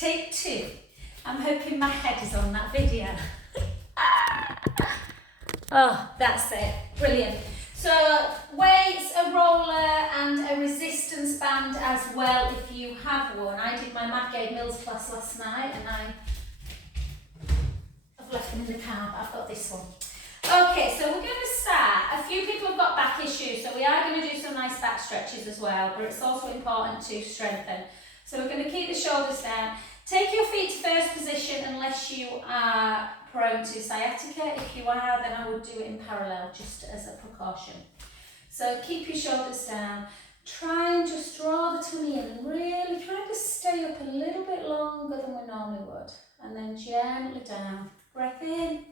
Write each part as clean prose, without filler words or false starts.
Take 2. I'm hoping my head is on that video. Oh, that's it. Brilliant. So weights, a roller and a resistance band as well if you have one. I did my Mad Gate Mills class last night and I've left them in the car, but I've got this one. Okay, so we're going to start. A few people have got back issues, so we are going to do some nice back stretches as well, but it's also important to strengthen. So we're going to keep the shoulders down. Take your feet to first position unless you are prone to sciatica. If you are, then I would do it in parallel just as a precaution. So keep your shoulders down. Try and just draw the tummy in and really try to stay up a little bit longer than we normally would. And then gently down. Breath in.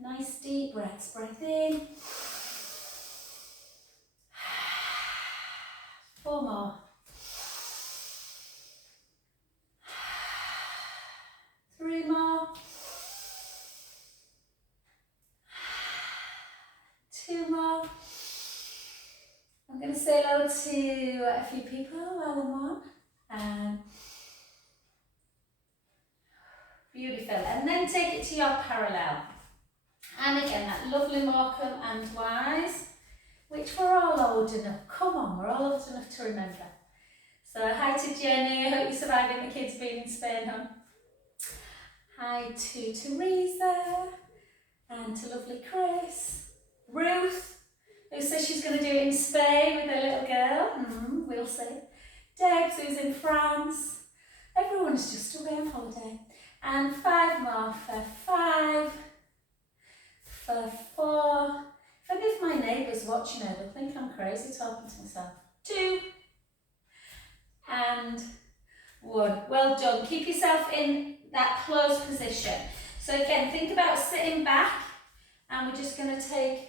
Nice deep breaths. Breath in. 4 more. 3 more. 2 more. I'm going to say hello to a few people while I'm on. Beautiful. And then take it to your parallel. And again, that lovely Morecambe and Wise, which we're all old enough. Come on, we're all old enough to remember. So hi to Jenny, I hope you're surviving the kids being in Spain, huh? Hi to Teresa, and to lovely Chris. Ruth, who says she's going to do it in Spain with her little girl. We'll see. Debs, who's in France. Everyone's just away on holiday. And 5 more for 5, for 4. If any of my neighbours watching her, they'll think I'm crazy talking to myself. 2 and 1. Well done. Keep yourself in that closed position. So again, think about sitting back, and we're just going to take,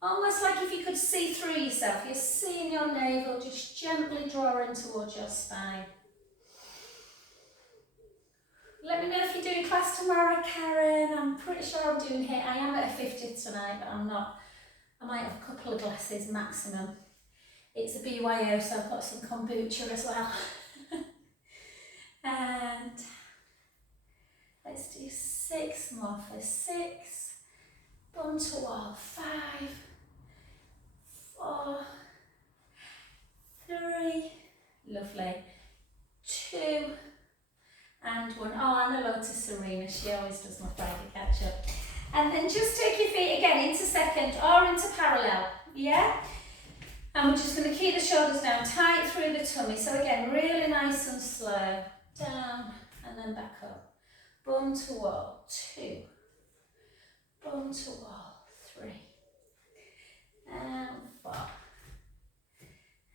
almost like if you could see through yourself. You're seeing your navel, just gently draw in towards your spine. Let me know if you're doing class tomorrow, Karen. I'm pretty sure I'm doing HIIT. I am at a 50th tonight, but I'm not. I might have a couple of glasses maximum. It's a BYO, so I've got some kombucha as well. And let's do 6 more for 6. Bum to wall. 5, 4, 3. Lovely. 2 and 1. Oh, and hello to Serena. She always does my Friday catch up. And then just take your feet again into second or into parallel, yeah? And we're just going to keep the shoulders down, tight through the tummy. So again, really nice and slow. Down and then back up. Bum to wall, 2. Bum to wall, 3. And 4.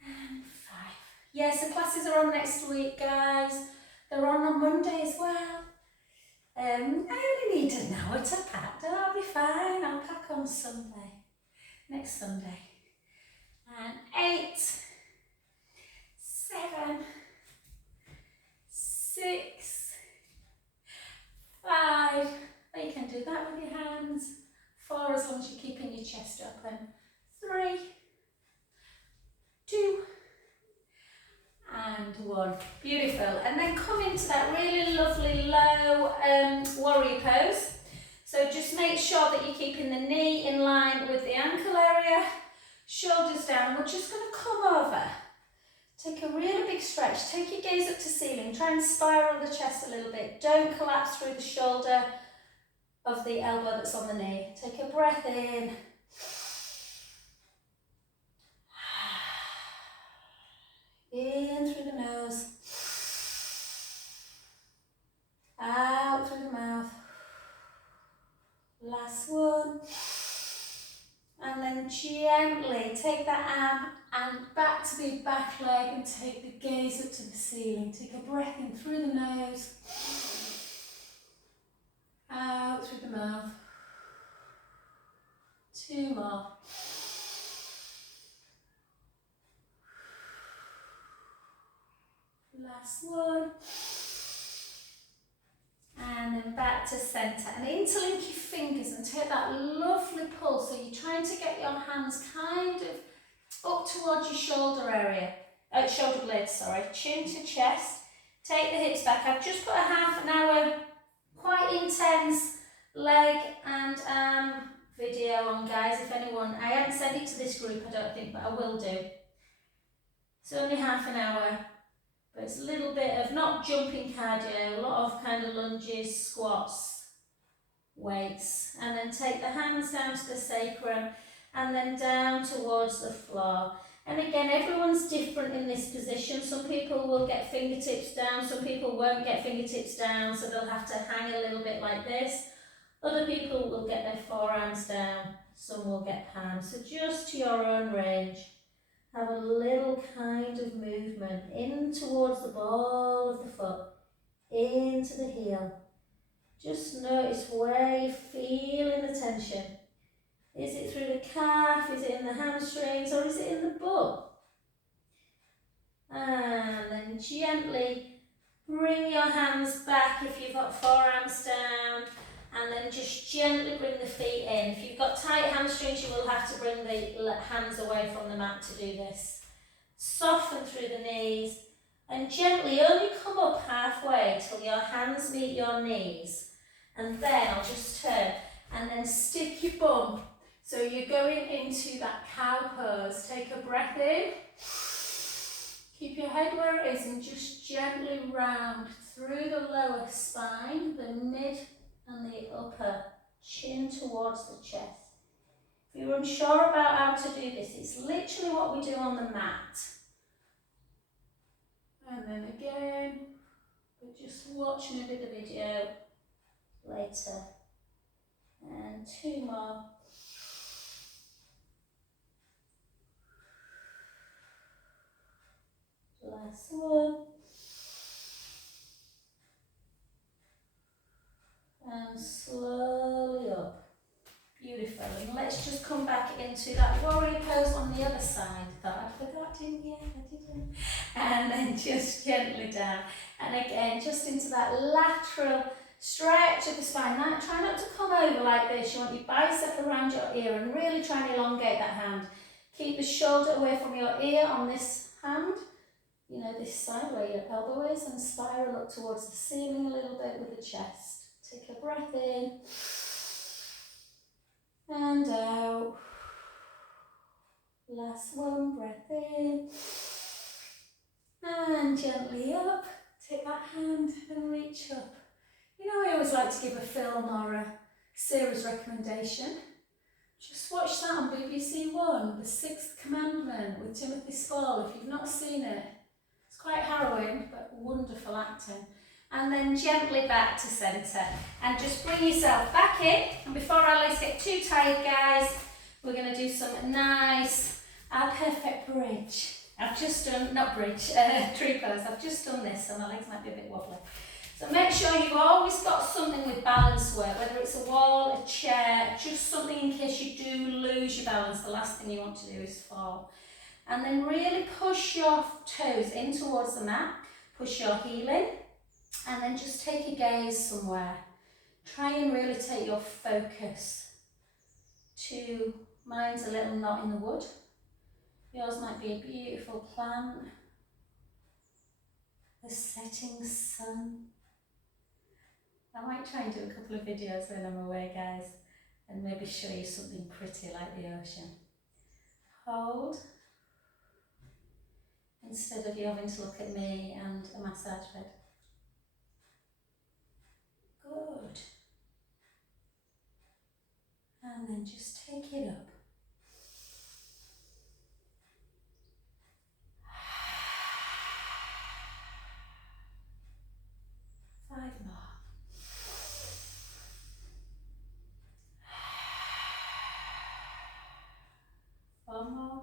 And 5. Yes, the classes are on next week, guys. They're on Monday as well. I only need an hour to pack. I'll be fine. I'll pack on Sunday. Next Sunday. And 8, 7, 6, 5. Or you can do that with your hands. 4, as long as you're keeping your chest open. 3, 2, and 1. Beautiful. And then come into that really lovely low warrior pose. So just make sure that you're keeping the knee in line with the ankle area, shoulders down. We're just going to come over. Take a really big stretch. Take your gaze up to ceiling. Try and spiral the chest a little bit. Don't collapse through the shoulder of the elbow that's on the knee. Take a breath in. In through the nose, out through the mouth. Last one. And then gently take that arm and back to the back leg and take the gaze up to the ceiling. Take a breath in through the nose, out through the mouth. 2 more. Last one. And then back to centre. And interlink your fingers and take that lovely pull. So you're trying to get your hands kind of up towards your shoulder area. shoulder blades, sorry, chin to chest, take the hips back. I've just put a half an hour, quite intense leg and arm video on, guys, if anyone, I haven't sent it to this group, I don't think, but I will do. It's only half an hour, but it's a little bit of not jumping cardio, a lot of kind of lunges, squats, weights, and then take the hands down to the sacrum and then down towards the floor. And again, everyone's different in this position. Some people will get fingertips down, some people won't get fingertips down, so they'll have to hang a little bit like this. Other people will get their forearms down, some will get palms. So just to your own range, have a little kind of movement in towards the ball of the foot, into the heel. Just notice where you're feeling the tension. Is it through the calf, is it in the hamstrings, or is it in the butt? And then gently bring your hands back if you've got forearms down, and then just gently bring the feet in. If you've got tight hamstrings, you will have to bring the hands away from the mat to do this. Soften through the knees, and gently only come up halfway till your hands meet your knees. And then I'll just turn and then stick your bum. So you're going into that cow pose. Take a breath in. Keep your head where it is and just gently round through the lower spine, the mid and the upper, chin towards the chest. If you're unsure about how to do this, it's literally what we do on the mat. And then again, but just watch me do the video later. And 2 more. Last one. And slowly up. Beautiful. And let's just come back into that warrior pose on the other side. Thought I forgot, didn't you? I didn't. And then just gently down. And again, just into that lateral stretch of the spine. Now, try not to come over like this. You want your bicep around your ear and really try and elongate that hand. Keep the shoulder away from your ear on this hand. You know, this side where your elbow is, and spiral up towards the ceiling a little bit with the chest. Take a breath in and out. Last one, breath in and gently up. Take that hand and reach up. You know, I always like to give a film or a series recommendation. Just watch that on BBC One, The Sixth Commandment with Timothy Spall, if you've not seen it. It's quite harrowing, but wonderful acting. And then gently back to centre. And just bring yourself back in. And before our legs get too tired, guys, we're going to do some nice, our perfect bridge. I've just done, not bridge, tree pose. I've just done this, so my legs might be a bit wobbly. So make sure you've always got something with balance work, whether it's a wall, a chair, just something in case you do lose your balance. The last thing you want to do is fall. And then really push your toes in towards the mat, push your heel in, and then just take a gaze somewhere. Try and really take your focus to, mine's a little knot in the wood. Yours might be a beautiful plant, the setting sun. I might try and do a couple of videos when I'm away, guys, and maybe show you something pretty like the ocean. Hold. Instead of you having to look at me and a massage bed. Good. And then just take it up. Five more. One more.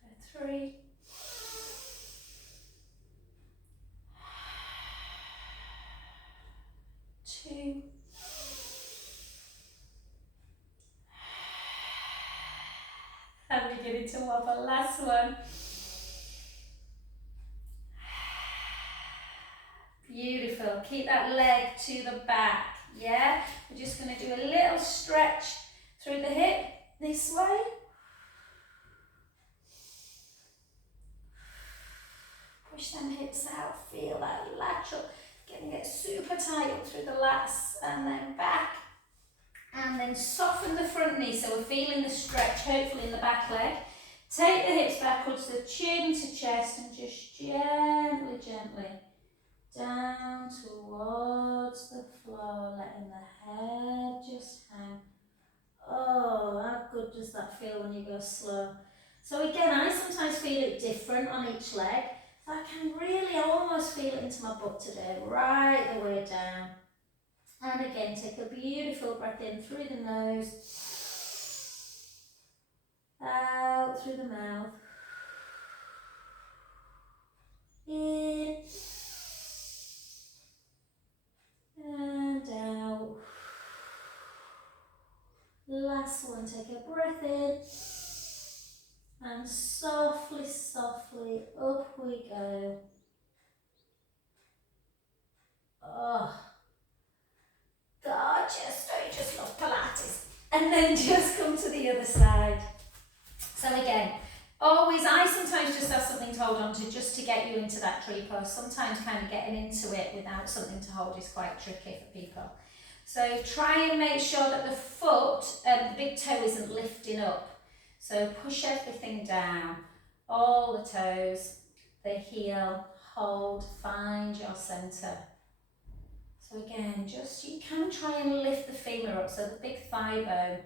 For 3. 2. I'm beginning to wobble. Last one. Beautiful. Keep that leg to the back. Yeah? We're just going to do a little stretch through the hips. this way. Push them hips out, feel that lateral, getting it super tight up through the lats and then back. And then soften the front knee, so we're feeling the stretch, hopefully in the back leg. Take the hips backwards, the chin to chest, and just gently, gently down towards the floor, letting the head just hang. Oh, how good does that feel when you go slow? So again, I sometimes feel it different on each leg. So I can really almost feel it into my butt today, right the way down. And again, take a beautiful breath in through the nose, out through the mouth, in, and out. Last one, take a breath in, and softly, softly, up we go. Oh, gorgeous, don't you just love Pilates? And then just come to the other side. So again, always, I sometimes just have something to hold on to just to get you into that tree pose. Sometimes kind of getting into it without something to hold is quite tricky for people. So try and make sure that the foot, the big toe isn't lifting up. So push everything down, all the toes, the heel, hold, find your centre. So again, just you can try and lift the femur up, so the big thigh bone.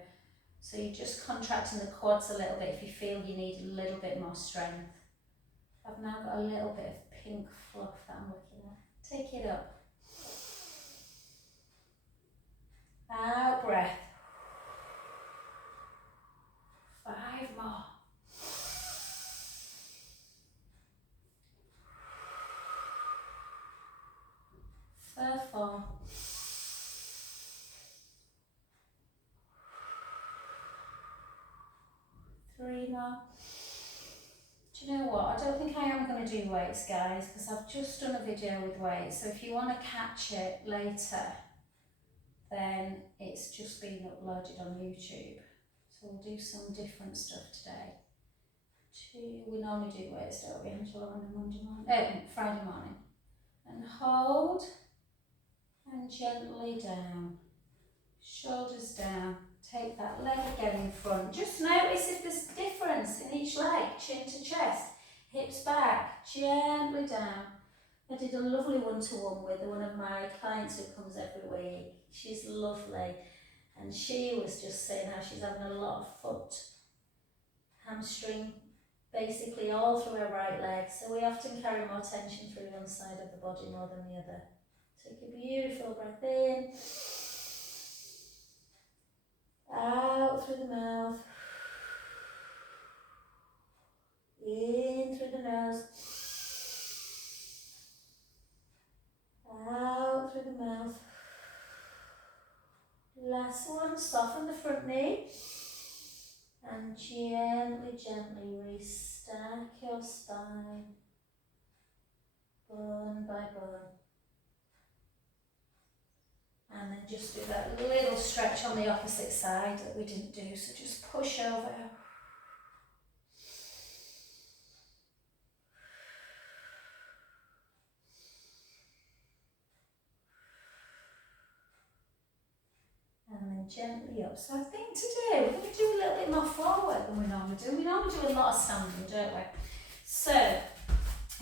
So you're just contracting the quads a little bit if you feel you need a little bit more strength. I've now got a little bit of pink fluff that I'm looking at. Take it up. Out breath. 5 more. 4. 3 more. Do you know what? I don't think I am going to do weights, guys, because I've just done a video with weights. So if you want to catch it later, then it's just been uploaded on YouTube. So we'll do some different stuff today. We normally do weights, don't we, Angela, on a Monday morning, Friday morning. And hold, and gently down, shoulders down. Take that leg again in front. Just notice if there's difference in each leg, chin to chest, hips back, gently down. I did a lovely one-to-one with one of my clients who comes every week. She's lovely, and she was just saying how she's having a lot of foot, hamstring, basically all through her right leg. So we often carry more tension through one side of the body more than the other. Take a beautiful breath in, out through the mouth, in through the nose, out through the mouth. Last one, soften the front knee and gently, gently restack your spine, bone by bone. And then just do that little stretch on the opposite side that we didn't do, so just push over. And then gently up. So I think today we're going to do a little bit more forward than we normally do. We normally do a lot of standing, don't we? So,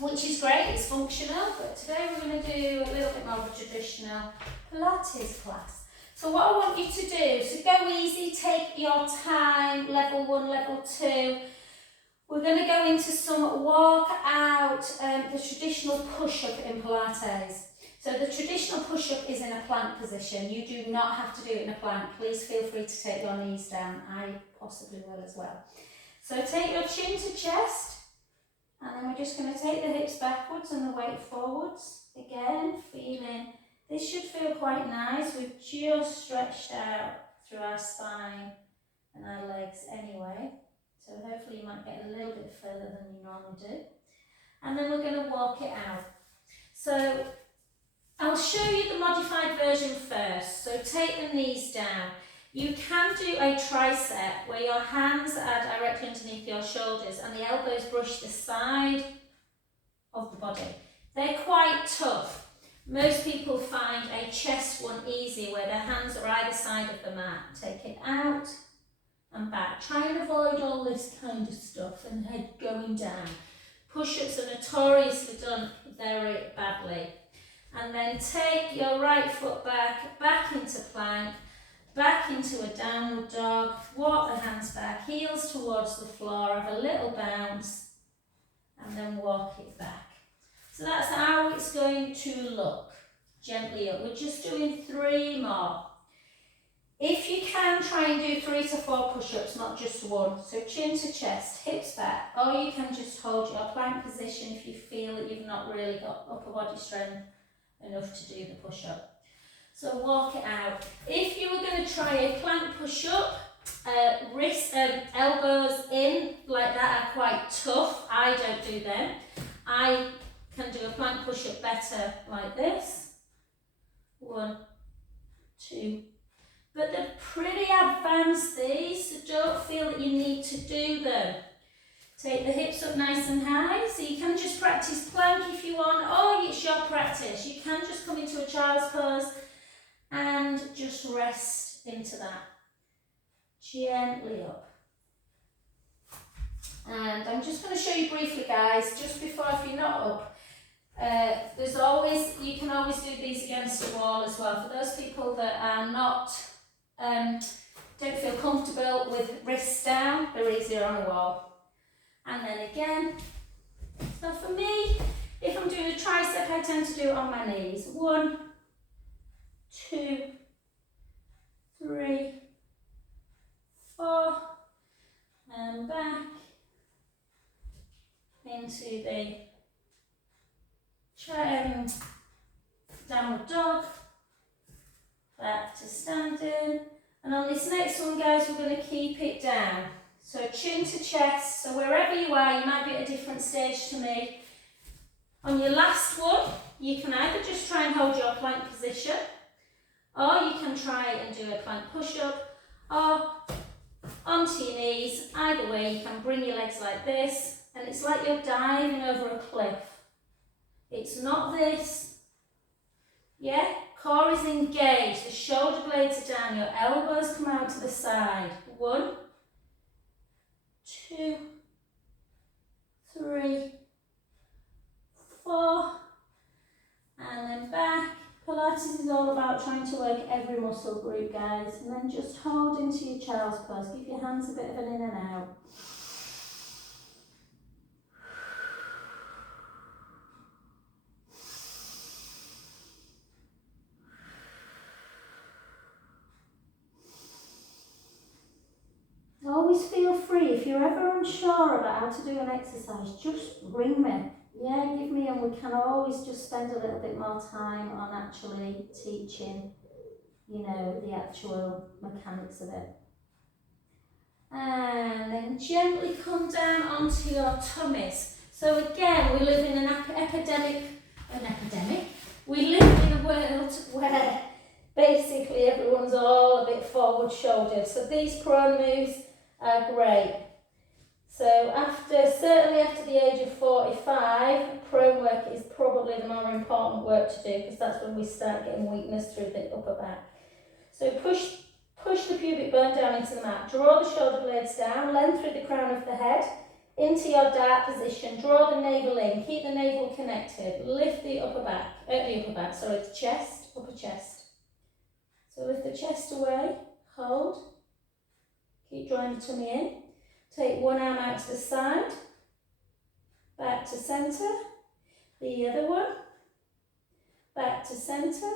which is great, it's functional, but today we're going to do a little bit more of a traditional Pilates class. So what I want you to do, so go easy, take your time, level 1, level 2. We're going to go into some walk out, the traditional push-up in Pilates. So the traditional push-up is in a plank position. You do not have to do it in a plank. Please feel free to take your knees down. I possibly will as well. So take your chin to chest, and then we're just going to take the hips backwards and the weight forwards. Again, feeling, this should feel quite nice. We've just stretched out through our spine and our legs anyway. So hopefully you might get a little bit further than you normally do. And then we're going to walk it out. So I'll show you the modified version first. So take the knees down. You can do a tricep where your hands are directly underneath your shoulders and the elbows brush the side of the body. They're quite tough. Most people find a chest one easy where their hands are either side of the mat. Take it out and back. Try and avoid all this kind of stuff and head going down. Push-ups are notoriously done very badly. And then take your right foot back into plank, back into a downward dog, walk the hands back, heels towards the floor, have a little bounce, and then walk it back. So that's how it's going to look, gently up. We're just doing 3 more. If you can, try and do 3 to 4 push-ups, not just 1. So chin to chest, hips back, or you can just hold your plank position if you feel that you've not really got upper body strength enough to do the push-up. So walk it out. If you were going to try a plank push-up, elbows in like that are quite tough. I don't do them. I can do a plank push-up better like this. 1, 2. But they're pretty advanced these, so don't feel that you need to do them. Take the hips up nice and high, so you can just practice plank if you want, or it's your practice. You can just come into a child's pose and just rest into that. Gently up. And I'm just going to show you briefly, guys, just before, if you're not up, you can always do these against a wall as well. For those people that are not, don't feel comfortable with wrists down, they're easier on a wall. And then again, so for me, if I'm doing a tricep, I tend to do it on my knees. 1, 2, 3, 4, and back into the downward dog, back to standing. And on this next one, guys, we're going to keep it down. So chin to chest, so wherever you are, you might be at a different stage to me. On your last one, you can either just try and hold your plank position, or you can try and do a plank push-up, or onto your knees. Either way, you can bring your legs like this, and it's like you're diving over a cliff. It's not this. Yeah? Core is engaged, the shoulder blades are down, your elbows come out to the side. 1, 2, 3, 4, and then back. Pilates is all about trying to work every muscle group, guys, and then just hold into your child's pose. Give your hands a bit of an in and out. Always feel free, if you're ever unsure about how to do an exercise, just ring me. Yeah, give me, and we can always just spend a little bit more time on actually teaching, you know, the actual mechanics of it. And then gently come down onto your tummies. So again, we live in an epidemic. We live in a world where basically everyone's all a bit forward shouldered. So these prone moves are great. So certainly after the age of 45, prone work is probably the more important work to do, because that's when we start getting weakness through the upper back. So push the pubic bone down into the mat, draw the shoulder blades down, length through the crown of the head, into your dart position, draw the navel in, keep the navel connected, lift the chest, upper chest. So lift the chest away, hold, keep drawing the tummy in. Take one arm out to the side, back to centre, the other one, back to centre,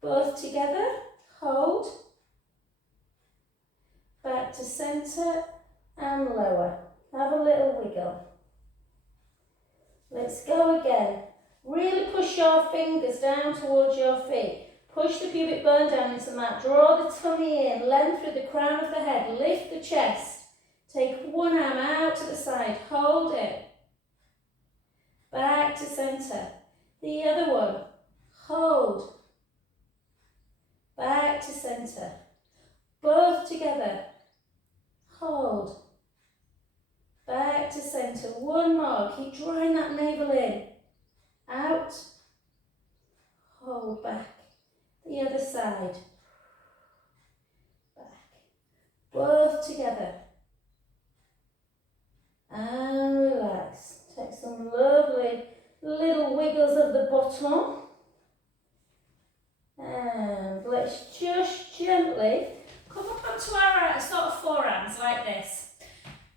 both together, hold, back to centre and lower. Have a little wiggle. Let's go again. Really push your fingers down towards your feet. Push the pubic bone down into the mat, draw the tummy in, length through the crown of the head, lift the chest. Take one arm out to the side, hold it. Back to centre. The other one, hold. Back to centre. both together. Hold. Back to centre. One more. Keep drawing that navel in. Out. Hold back. The other side. Back. Both together. And relax. Take some lovely little wiggles of the bottom. And let's just gently come up onto our sort of forearms like this.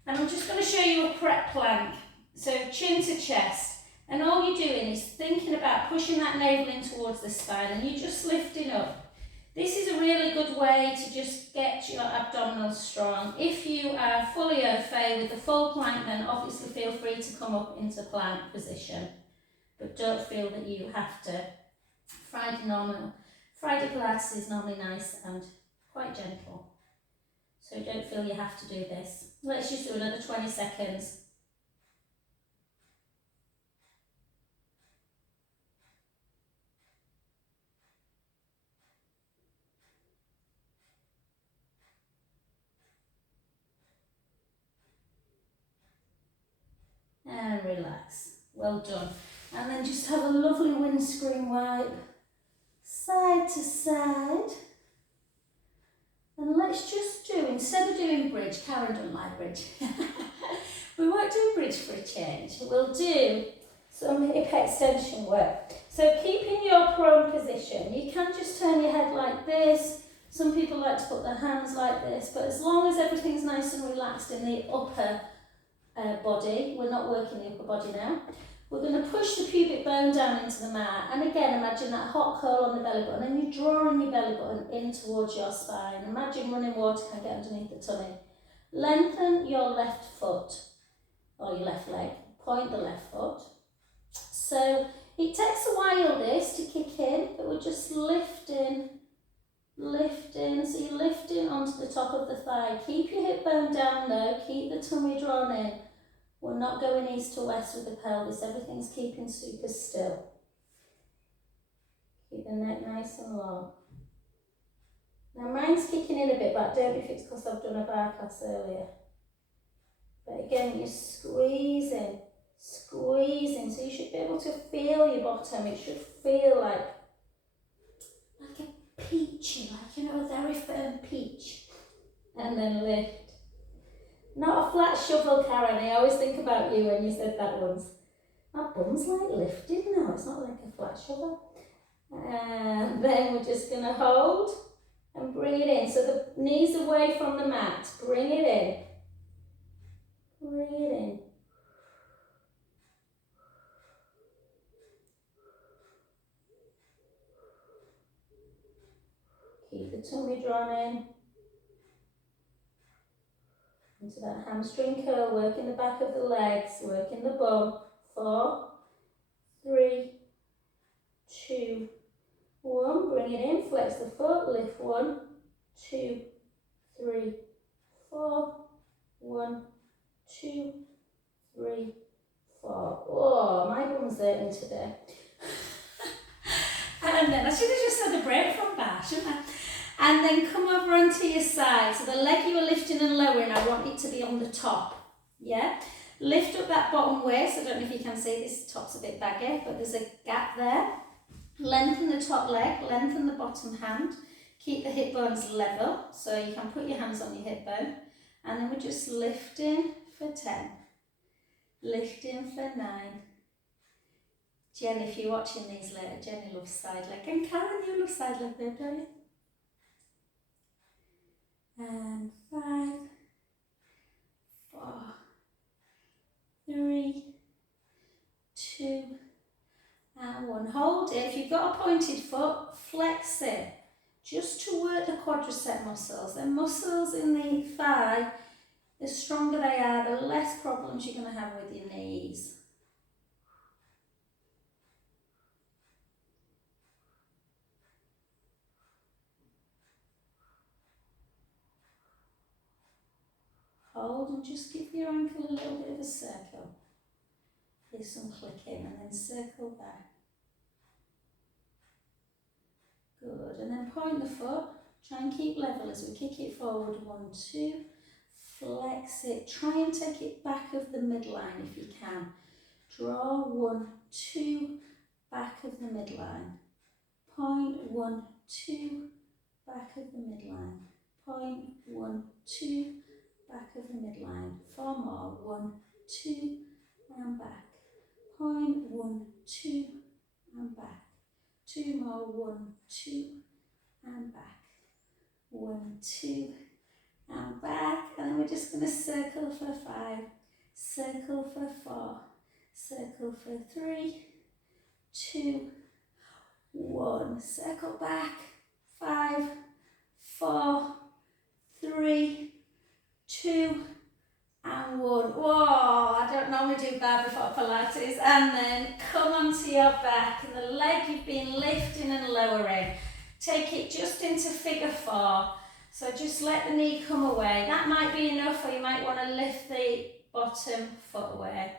And I'm just going to show you a prep plank. So chin to chest. And all you're doing is thinking about pushing that navel in towards the spine and you're just lifting up. This is a really good way to just get your abdominals strong. If you are fully au fait with the full plank, then obviously feel free to come up into plank position. But don't feel that you have to. Friday Pilates is normally nice and quite gentle. So don't feel you have to do this. Let's just do another 20 seconds. And relax. Well done. And then just have a lovely windscreen wipe. Side to side. And let's just do, instead of doing bridge, Karen doesn't like bridge. We won't do bridge for a change. We'll do some hip extension work. So keeping your prone position, you can just turn your head like this. Some people like to put their hands like this, but as long as everything's nice and relaxed in the upper body, we're not working the upper body now. We're going to push the pubic bone down into the mat, and again imagine that hot curl on the belly button, and you're drawing your belly button in towards your spine. Imagine running water can get underneath the tummy. Lengthen your left foot, or your left leg, point the left foot. So it takes a while this to kick in, but we're just lifting, so you're lifting onto the top of the thigh. Keep your hip bone down though, keep the tummy drawn in. We're not going east to west with the pelvis, everything's keeping super still. Keep the neck nice and long. Now mine's kicking in a bit, but I don't know if it's because I've done a bar class earlier. But again, you're squeezing, so you should be able to feel your bottom. It should feel like a peachy, a very firm peach. And then lift. Not a flat shovel, Karen. I always think about you when you said that once. My bum's like lifted now, it's not like a flat shovel. And then we're just going to hold and bring it in. So the knees away from the mat, bring it in. Bring it in. Keep the tummy drawn in. Into that hamstring curl, working the back of the legs, working the bum. 4, 3, 2, 1. Bring it in, flex the foot, lift 1, 2, 3, 4. 1, 2, 3, 4. Oh, my bum's hurting today. And then I should have just had a break from bar, shouldn't I? And then come over onto your side. So the leg you were lifting and lowering, I want it to be on the top. Yeah? Lift up that bottom waist. I don't know if you can see this top's a bit baggy, but there's a gap there. Lengthen the top leg, lengthen the bottom hand. Keep the hip bones level, so you can put your hands on your hip bone. And then we're just lifting for 10. Lifting for 9. Jen, if you're watching these later, Jenny loves side leg. And Karen, you love side leg there, don't you? And 5, 4, 3, 2, and 1. Hold it. If you've got a pointed foot, flex it. Just to work the quadricep muscles. The muscles in the thigh, the stronger they are, the less problems you're going to have with your knees. Hold and just give your ankle a little bit of a circle. Give some clicking and then circle back. Good. And then point the foot. Try and keep level as we kick it forward. 1, 2. Flex it. Try and take it back of the midline if you can. Draw 1, 2, back of the midline. Point 1, 2, back of the midline. Point 1, 2, back of the midline. 4 more. 1, 2, and back. Point 1, 2, and back. 2 more. 1, 2, and back. 1, 2, and back. And then we're just going to circle for 5, circle for 4, circle for 3, 2, 1. Circle back. 5, 4, 3, 2, and 1. Whoa, I don't normally do that before Pilates. And then come onto your back and the leg you've been lifting and lowering. Take it just into figure 4. So just let the knee come away. That might be enough, or you might want to lift the bottom foot away.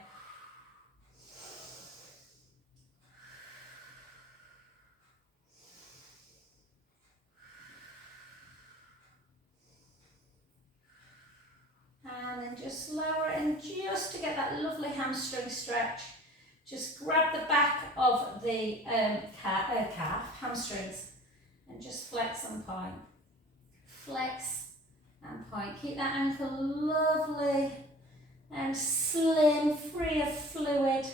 And then just lower it, and just to get that lovely hamstring stretch, just grab the back of the calf, hamstrings, and just flex and point. Flex and point. Keep that ankle lovely and slim, free of fluid.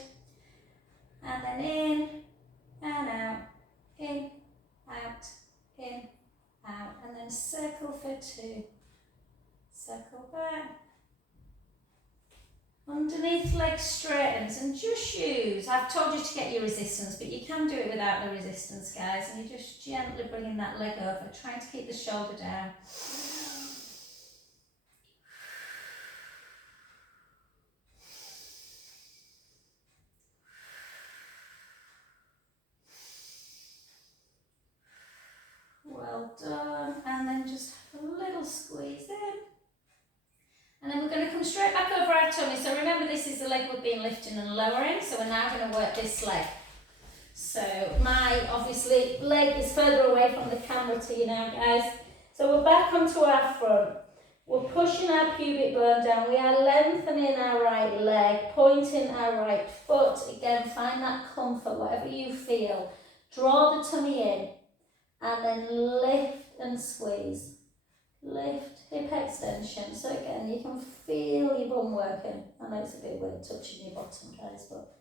And then in and out, in, out, in, out. And then circle for 2. Circle back. Underneath leg straightens, and just use, I've told you to get your resistance, but you can do it without the resistance, guys, and you're just gently bringing that leg over, trying to keep the shoulder down. Well done, and then just a little squeeze in. And then we're going to come straight back over our tummy. So remember, this is the leg we've been lifting and lowering. So we're now going to work this leg. So my, obviously, leg is further away from the camera to you now, guys. So we're back onto our front. We're pushing our pubic bone down. We are lengthening our right leg, pointing our right foot. Again, find that comfort, whatever you feel. Draw the tummy in, and then lift and squeeze. Lift, hip extension. So again, you can feel your bum working. I know it's a bit weird touching your bottom, guys, but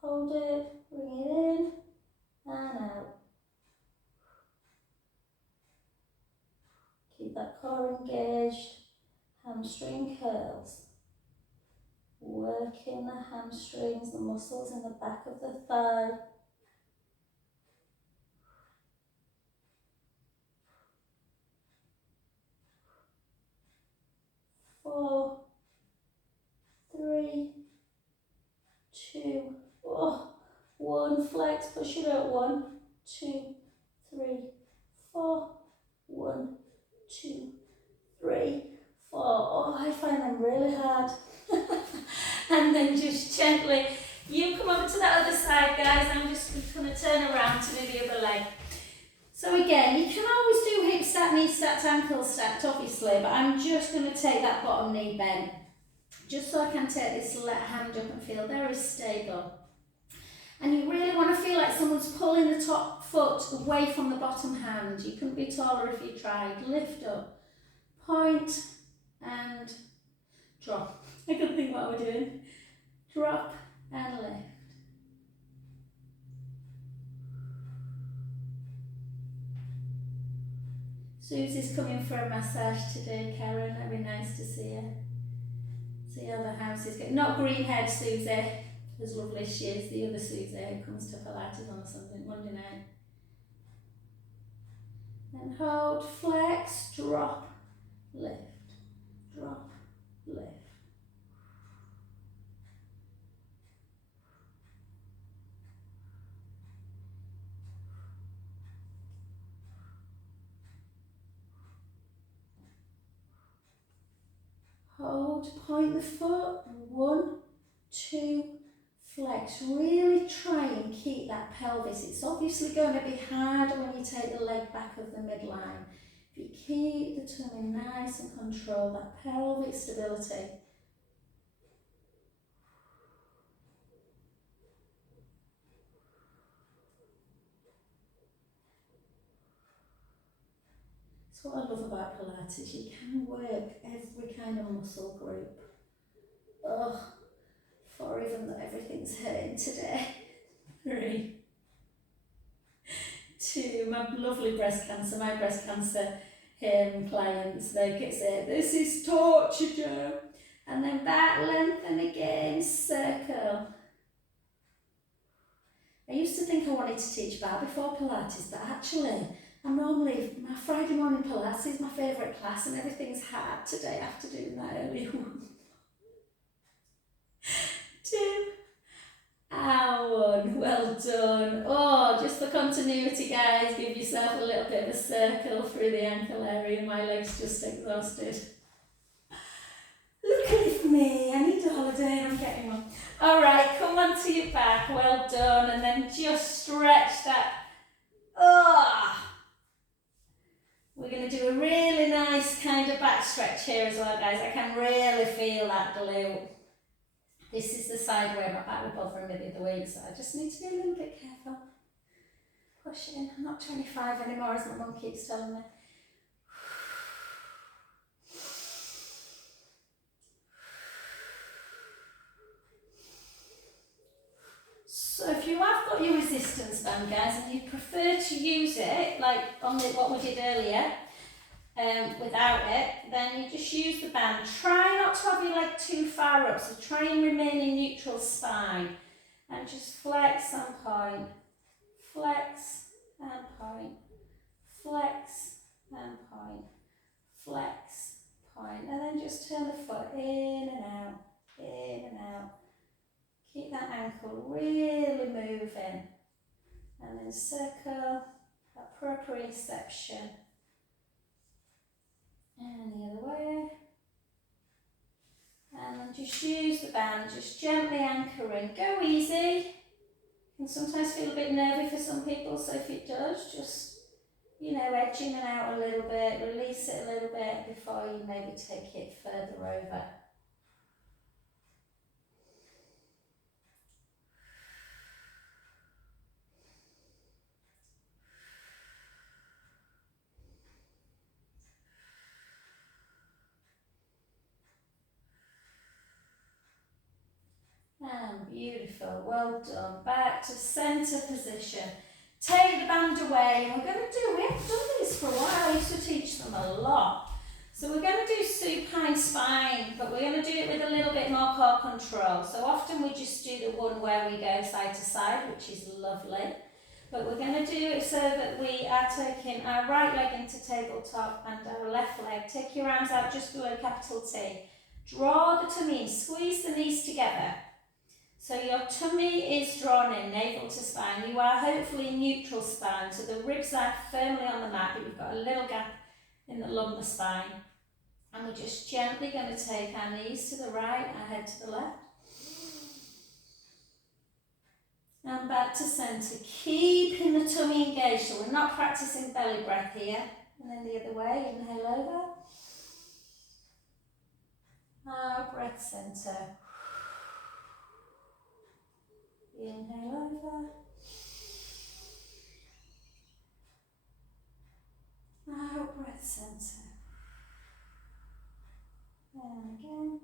hold it, bring it in and out. Keep that core engaged. Hamstring curls. Working the hamstrings, the muscles in the back of the thigh. 4, 3, 2, 1. Flex, push it out. 1, 2, 3, 4. 1, 2, 3, 4. Oh, I find them really hard. And then just gently, you come over to that other side, guys. I'm just going to turn around to do the other leg. So again, you can always do hip stacked, knee stacked, ankle stacked, obviously, but I'm just going to take that bottom knee bent, just so I can take this left hand up and feel very stable. And you really want to feel like someone's pulling the top foot away from the bottom hand. You couldn't be taller if you tried. Lift up, point, and drop. I couldn't think what we're doing. Drop and lift. Susie's coming for a massage today, Karen. That'd be nice to see her. See how the house is going. Not green-haired Susie, as lovely as she is. The other Susie who comes to Pilates on a Monday night. And hold, flex, drop, lift, drop, lift. hold, point the foot, 1, 2, flex. Really try and keep that pelvis. It's obviously going to be harder when you take the leg back of the midline. If you keep the tummy nice and control that pelvic stability. That's what I love about Pilates. You can work every kind of muscle group. Ugh, for even though everything's hurting today. 3, 2, my lovely breast cancer, my breast cancer clients, they get say, this is torture, Jo. And then back, lengthen again, circle. I used to think I wanted to teach bar before Pilates, but actually, my Friday morning Pilates is my favourite class and everything's hard today after doing that early one. 2, and 1, well done. Oh, just for continuity guys, give yourself a little bit of a circle through the ankle area. My leg's just exhausted. Luckily for me, I need a holiday and I'm getting one. Alright, come onto your back, well done, and then just stretch that. We're going to do a really nice kind of back stretch here as well, guys. I can really feel that glute. This is the side where my back was bothering me the other week, so I just need to be a little bit careful. Push it in. I'm not 25 anymore, as my mum keeps telling me. So if you have got your resistance band, guys, and you prefer to use it, like on what we did earlier, without it, then you just use the band. Try not to have your leg too far up, so try and remain in neutral spine. And just flex and point, flex and point, flex and point, flex, point. And then just turn the foot in and out, in and out. Keep that ankle really moving. And then circle, that proprioception. And the other way. And then just use the band, just gently anchor in. Go easy. Can sometimes feel a bit nervy for some people, so if it does, just, edge in and out a little bit, release it a little bit before you maybe take it further over. And beautiful, well done. Back to centre position. Take the band away, and we haven't done this for a while, I used to teach them a lot. So we're going to do supine spine, but we're going to do it with a little bit more core control. So often we just do the one where we go side to side, which is lovely. But we're going to do it so that we are taking our right leg into tabletop and our left leg. Take your arms out just below capital T. Draw the tummy in, squeeze the knees together. So your tummy is drawn in, navel to spine. You are hopefully neutral spine, so the ribs are firmly on the mat, but you've got a little gap in the lumbar spine. And we're just gently going to take our knees to the right, our head to the left. And back to centre, keeping the tummy engaged, so we're not practicing belly breath here. And then the other way, inhale over. Out, breath centre. Inhale over. Out, breath centre. And again.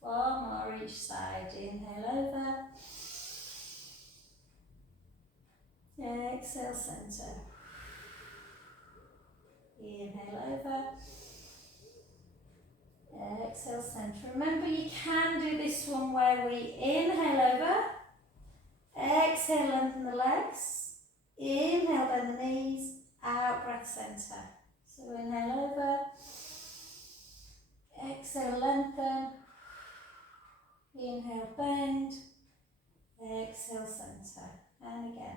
Four more each side. Inhale over. Exhale, centre. Inhale over. Exhale, centre. Remember, you can do this one where we inhale over. Exhale, lengthen the legs. Inhale, bend the knees. Out, breath centre. So inhale over. Exhale, lengthen. Inhale, bend. Exhale, centre. And again.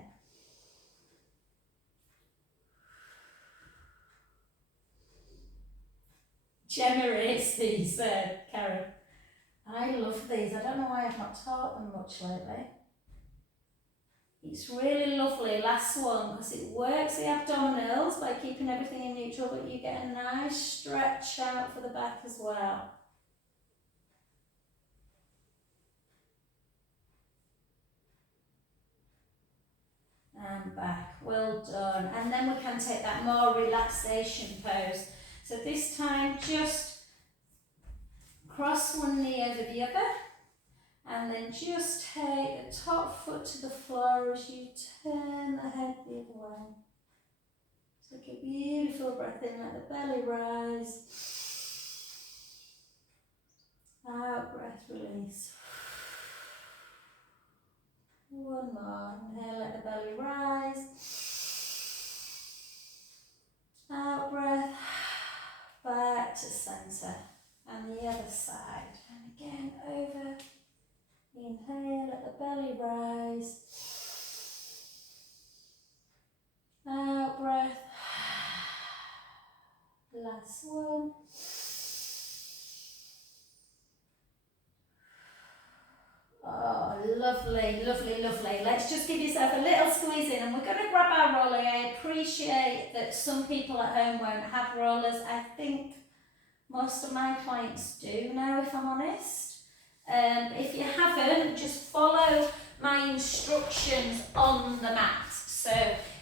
generates these, Karen. I love these. I don't know why I've not taught them much lately. It's really lovely, last one, because it works the abdominals by keeping everything in neutral, but you get a nice stretch out for the back as well. And back, well done. And then we can take that more relaxation pose. So this time just cross one knee over the other, and then just take the top foot to the floor as you turn the head the other way. Take a beautiful breath in, let the belly rise. Out, breath, release. One more. Inhale, let the belly rise. Out, breath. Back to centre. And the other side. And again, over. Inhale, let the belly rise. Out, breath. Last one. Oh, lovely, lovely, lovely. Let's just give yourself a little squeeze in, and we're going to grab our roller. I appreciate that some people at home won't have rollers. I think most of my clients do now, if I'm honest. If you haven't, just follow my instructions on the mat. So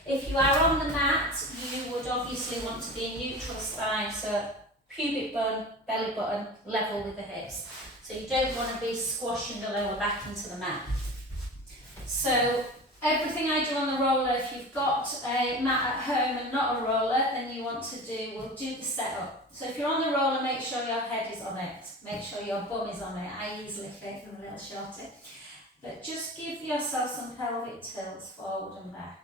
if you are on the mat, you would obviously want to be in neutral spine, so pubic bone, belly button, level with the hips. So you don't want to be squashing the lower back into the mat. So everything I do on the roller, if you've got a mat at home and not a roller, then you want to do, we'll do the setup. So if you're on the roller, make sure your head is on it. Make sure your bum is on it. I easily fit, I'm a little shorty. But just give yourself some pelvic tilts forward and back.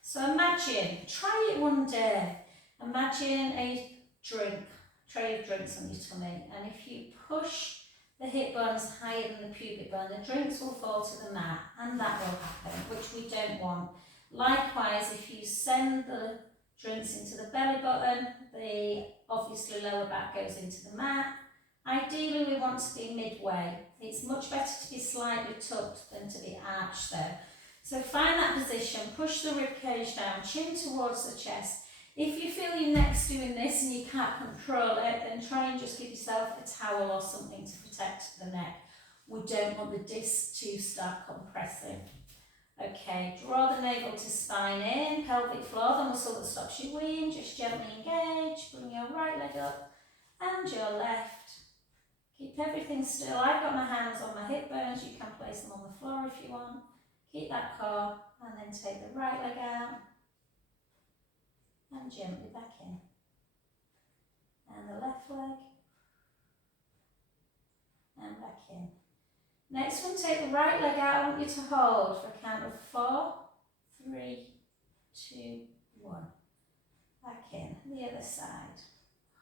So imagine, try it one day. Imagine a tray of drinks on your tummy. And if you push the hip bones higher than the pubic bone, the drinks will fall to the mat, and that will happen, which we don't want. Likewise, if you send the drinks into the belly button, the obviously lower back goes into the mat. Ideally, we want to be midway. It's much better to be slightly tucked than to be arched though. So find that position, push the rib cage down, chin towards the chest. If you feel your neck's doing this and you can't control it, then try and just give yourself a towel or something to protect the neck. We don't want the disc to start compressing. Okay, draw the navel to spine in, pelvic floor, the muscle that stops you weeing, just gently engage, bring your right leg up and your left. Keep everything still. I've got my hands on my hip bones, you can place them on the floor if you want. Keep that core and then take the right leg out and gently back in. And the left leg and back in. Next one, take the right leg out. I want you to hold for a count of 4, 3, 2, 1. Back in. The other side.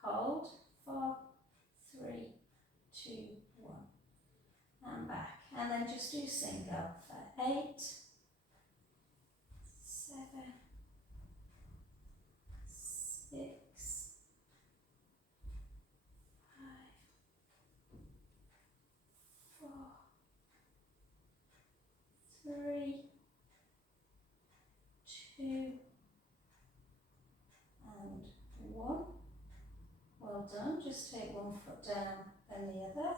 Hold. 4, 3, 2, 1. And back. And then just do single for 8, 7, 6, 5, 4, 3, 2, and 1. Well done. Just take one foot down then the other.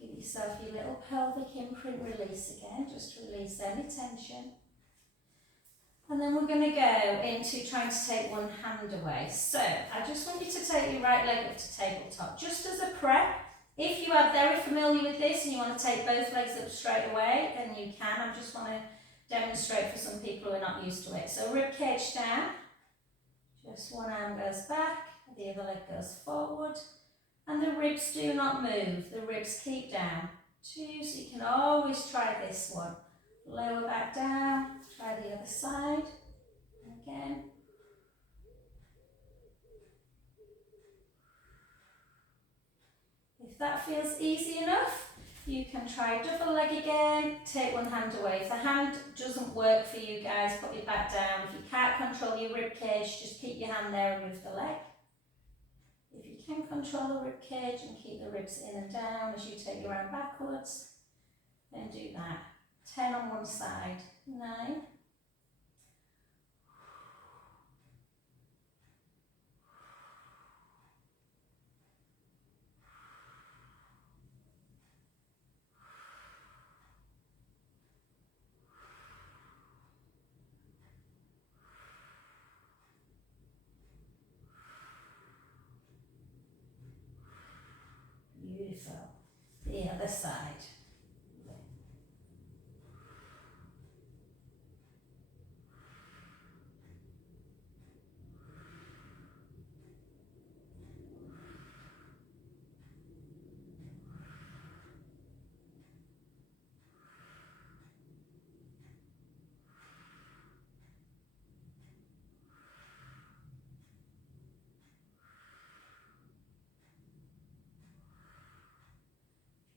Give yourself your little pelvic imprint release again. Just release any tension. And then we're going to go into trying to take one hand away. So I just want you to take your right leg up to tabletop, just as a prep. If you are very familiar with this and you want to take both legs up straight away, then you can. I just want to demonstrate for some people who are not used to it. So rib cage down, just one arm goes back, the other leg goes forward, and the ribs do not move. The ribs keep down. 2, so you can always try this one. Lower back down, try the other side, again. If that feels easy enough, you can try double leg again, take one hand away. If the hand doesn't work for you guys, put your back down. If you can't control your rib cage, just keep your hand there and move the leg. If you can control the rib cage and keep the ribs in and down as you take your arm backwards, then do that. 10 on one side, 9. Beautiful. The other side.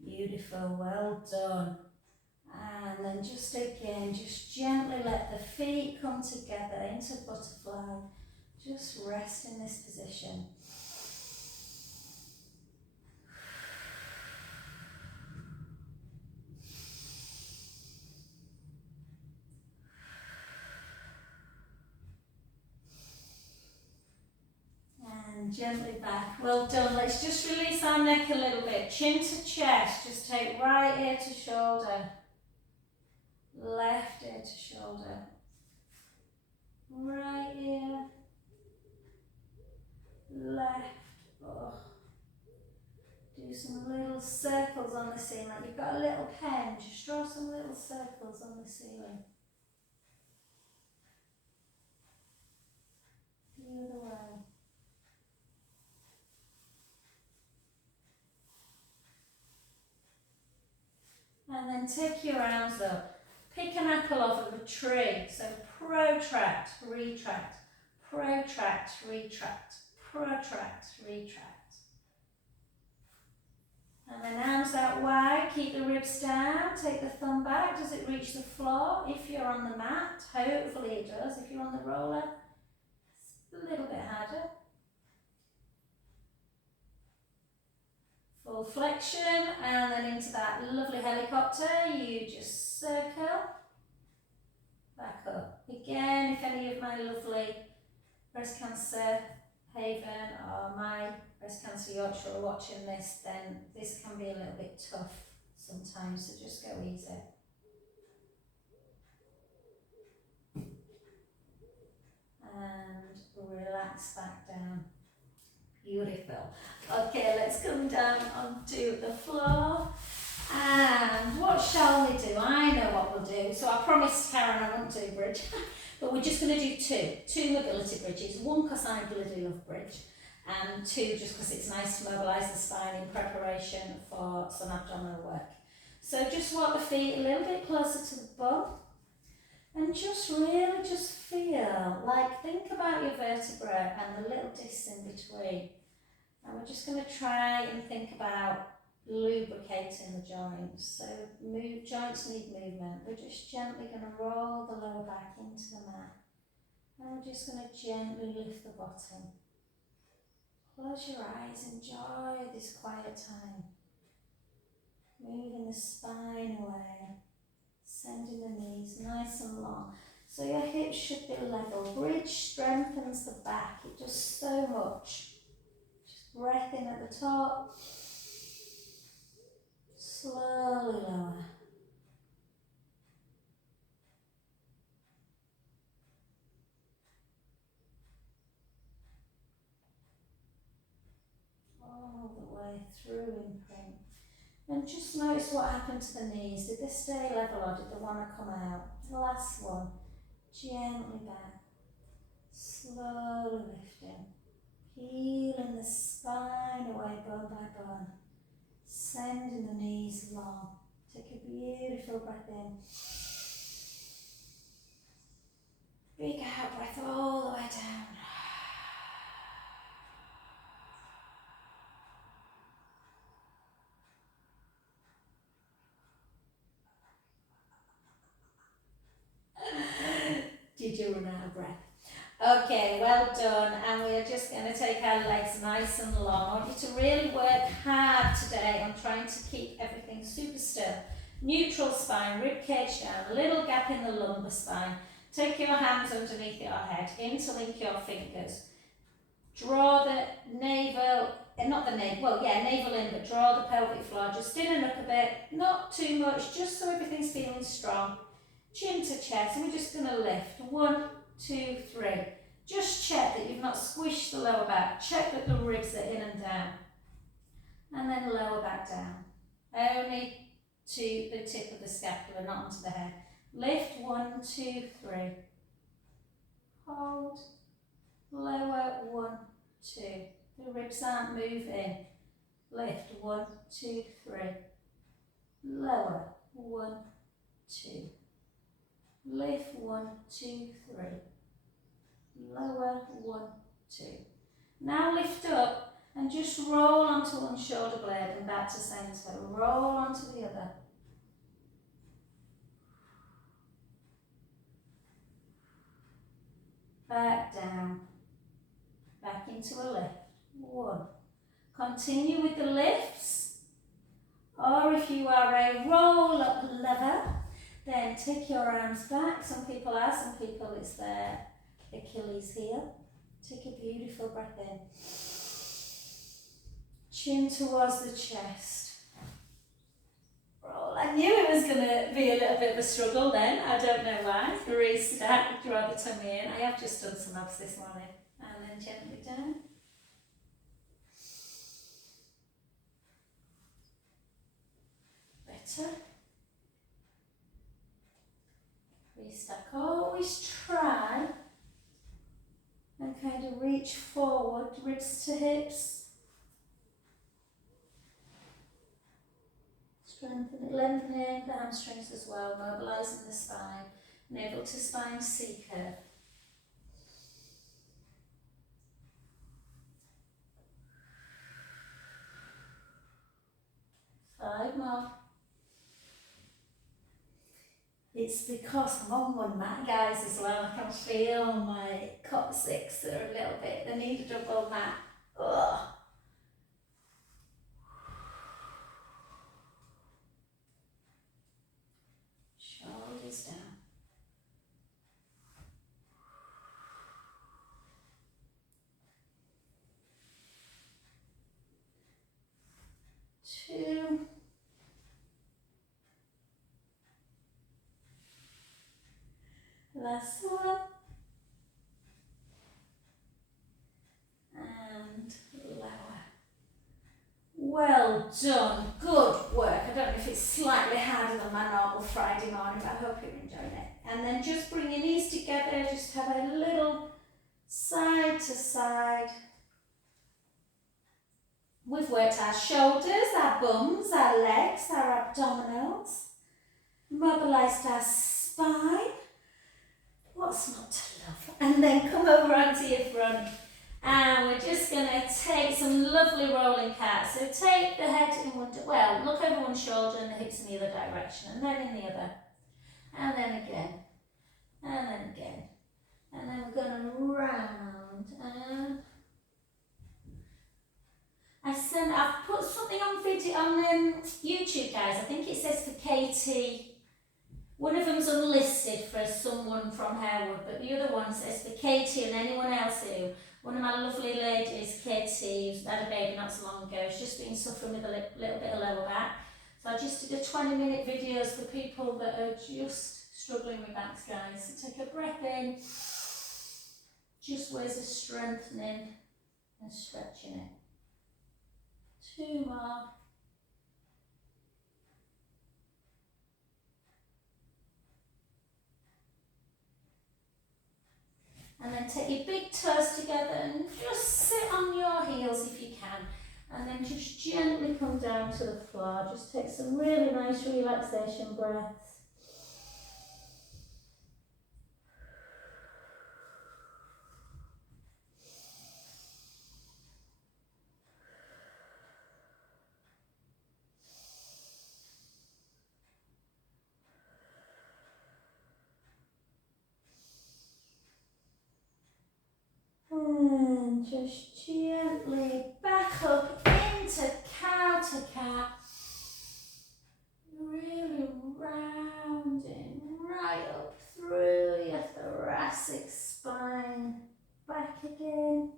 Beautiful, well done. And then just again, just gently let the feet come together into butterfly. Just rest in this position. And gently back. Well done. Let's just release our neck a little bit. Chin to chest. Just take right ear to shoulder. Left ear to shoulder. Right ear. Left. Oh. Do some little circles on the ceiling. Like you've got a little pen. Just draw some little circles on the ceiling. The other way. And then take your arms up. Pick an apple off of a tree. So protract, retract, protract, retract, protract, retract. And then arms out wide, keep the ribs down, take the thumb back. Does it reach the floor? If you're on the mat, hopefully it does. If you're on the roller, it's a little bit harder. Full flexion, and then into that lovely helicopter, you just circle, back up. Again, if any of my lovely breast cancer haven or my breast cancer Yorkshire are watching this, then this can be a little bit tough sometimes, so just go easy. And relax back down. Beautiful. Okay, let's come down onto the floor. And what shall we do? I know what we'll do. So I promised Karen I won't do bridge, but we're just going to do two mobility bridges. One because I bloody love bridge, and two just because it's nice to mobilise the spine in preparation for some abdominal work. So just walk the feet a little bit closer to the bum, and just really just feel, like think about your vertebrae and the little discs in between. And we're just going to try and think about lubricating the joints. So joints need movement. We're just gently going to roll the lower back into the mat. And we're just going to gently lift the bottom. Close your eyes, enjoy this quiet time. Moving the spine away. Sending the knees nice and long. So your hips should be level. Bridge strengthens the back. It does so much. Breath in at the top, slowly lower. All the way through imprint. And just notice what happened to the knees. Did they stay level or did they want to come out? The last one. Gently back. Slowly lifting. Peeling the spine away bone by bone. Sending the knees long. Take a beautiful breath in. Big out breath all the way down. Did you run out of breath? Okay, well done. And we're just going to take our legs nice and long. I want you to really work hard today on trying to keep everything super still. Neutral spine, rib cage down, a little gap in the lumbar spine. Take your hands underneath your head, interlink your fingers. Draw the navel, not the navel, well yeah, navel in, but draw the pelvic floor just in and up a bit, not too much, just so everything's feeling strong. Chin to chest, and we're just going to lift. 1, 2, 3. Just check that you've not squished the lower back. Check that the ribs are in and down. And then lower back down. Only to the tip of the scapula, not onto the head. Lift. 1, 2, 3. Hold. Lower. 1, 2. The ribs aren't moving. Lift. 1, 2, 3. Lower. 1, 2. Lift. 1, 2, 3. Lower. 1, 2. Now lift up and just roll onto one shoulder blade and back to centre. Roll onto the other. Back down. Back into a lift. 1. Continue with the lifts. Or if you are a roll up lover, then take your arms back. Some people are, some people it's their Achilles heel. Take a beautiful breath in. Chin towards the chest. Roll. I knew it was going to be a little bit of a struggle then. I don't know why. Restart, draw the tummy in. I have just done some abs this morning. And then gently down. Better. Restack. Always try and kind of reach forward, ribs to hips. Strengthen it, lengthening the hamstrings as well, mobilising the spine, navel to spine C curve. 5 more. It's because I'm on one mat, guys, as well. I can feel my coccyx are a little bit, they need a double mat. Ugh. Shoulders down. Two. Last one. And lower. Well done. Good work. I don't know if it's slightly harder than my normal Friday morning, but I hope you're enjoying it. And then just bring your knees together. Just have a little side to side. We've worked our shoulders, our bums, our legs, our abdominals. Mobilised our spine. What's not to love? And then come over onto your front. And we're just going to take some lovely rolling cats. So take the head in one, well, look over one shoulder and the hips in the other direction. And then in the other. And then again. And then again. And then we're going to round. And I've put something on video on YouTube, guys. I think it says for KT. One of them's unlisted for someone from Harewood, but the other one says for KT and anyone else who. One of my lovely ladies, KT, who's had a baby not so long ago, has just been suffering with a little bit of lower back. So I just did a 20-minute videos for people that are just struggling with backs, guys. So take a breath in. Just ways of strengthening and stretching it. 2 more. And then take your big toes together and just sit on your heels if you can. And then just gently come down to the floor. Just take some really nice relaxation breaths. And just gently back up into cow to cat. Really rounding right up through your thoracic spine. Back again.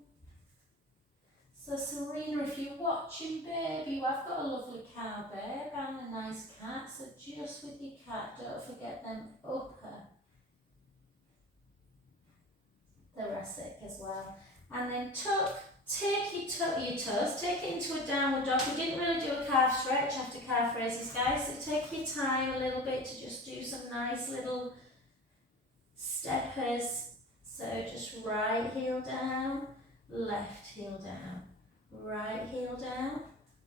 So Serena, if you're watching baby, I've got a lovely cow babe and a nice cat, so just with your cat, don't forget them upper thoracic as well. And then take your toes, take it into a downward dog. We didn't really do a calf stretch after calf raises, guys, so take your time a little bit to just do some nice little steppers. So just right heel down, left heel down, right heel down,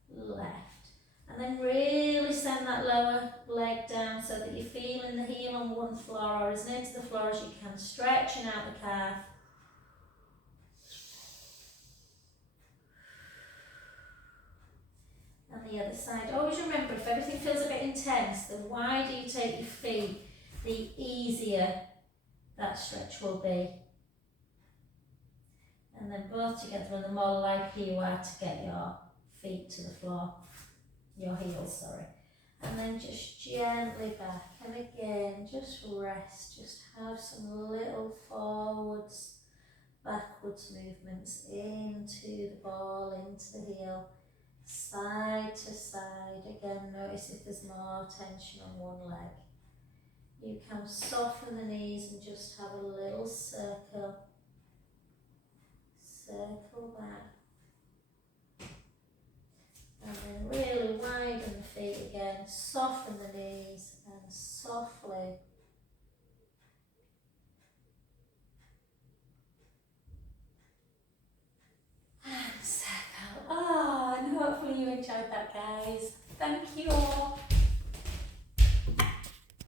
left. And then really send that lower leg down so that you're feeling the heel on one floor or as near to the floor as you can, stretching out the calf. And the other side. Always remember, if everything feels a bit intense, the wider you take your feet, the easier that stretch will be. And then both together, and the more likely you are to get your feet to the floor, your heels, sorry. And then just gently back, and again, just rest, just have some little forwards, backwards movements into the ball, into the heel. Side to side, again notice if there's more tension on one leg. You can soften the knees and just have a little circle. Circle back. And then really widen the feet again, soften the knees and softly and circle. Oh, and hopefully you enjoyed that, guys. Thank you all.